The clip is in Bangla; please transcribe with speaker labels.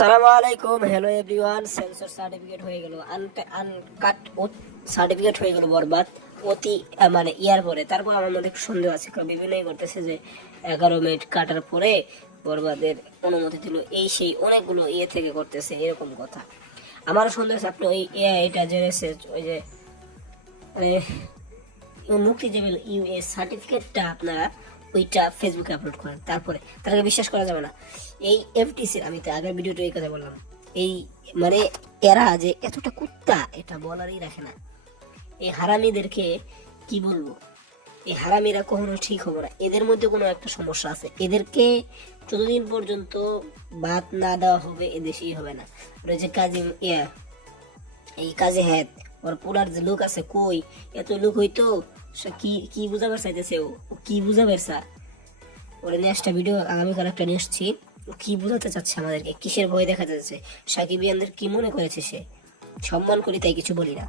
Speaker 1: সালামু আলাইকুম। হ্যালো এভরিওয়ান সেন্সর সার্টিফিকেট হয়ে গেল। আনকাট সার্টিফিকেট হয়ে গেল বরবাদ অতি মানে ইয়ার পরে। তারপর আমার মধ্যে সন্দেহ আছে কারণ বিভিন্নই করতেছে যে এগারো মিনিট কাটার পরে বরবাদের অনুমতি দিল। এই সেই অনেকগুলো ইয়ে থেকে করতেছে এরকম কথা। আমারও সন্দেহ আছে, আপনি ওই এটা যে ওই যে মানে মুক্তি দেবেন ইউএস সার্টিফিকেটটা আপনারা ওইটা ফেসবুকে আপলোড করেন, তারপরে। তাকে বিশ্বাস করা যাবে না। এই এফটিসির আমি তো আগের ভিডিওতে এই কথা বললাম। এই মানে এরা যে এতটা কুত্তা, এটা বলারই রাখে না। এই হারামিদেরকে কি বলব? এই হারামিরা কখনো ঠিক হবে না। এদের মধ্যে কোনো একটা সমস্যা আছে। এদেরকে যতদিন পর্যন্ত বাদ না দেওয়া হবে, এদেশেই হবে না। যে কাজে ইয়া, এই কাজে হ্যাঁ ওর পুরার যে লোক আছে কই? এত লোক হইতো কি কি বুঝাবার চাইতেছে ও? কি বুঝাবার চা ওর নেক্সটটা ভিডিও আগামীকাল একটা নিয়ে এসছি ও কি বুঝাতে চাচ্ছে আমাদেরকে? কিসের ভয় দেখা যাচ্ছে সাকিবিয়ানদের কি মনে করেছে সে? সম্মান করি তাই কিছু বলি না।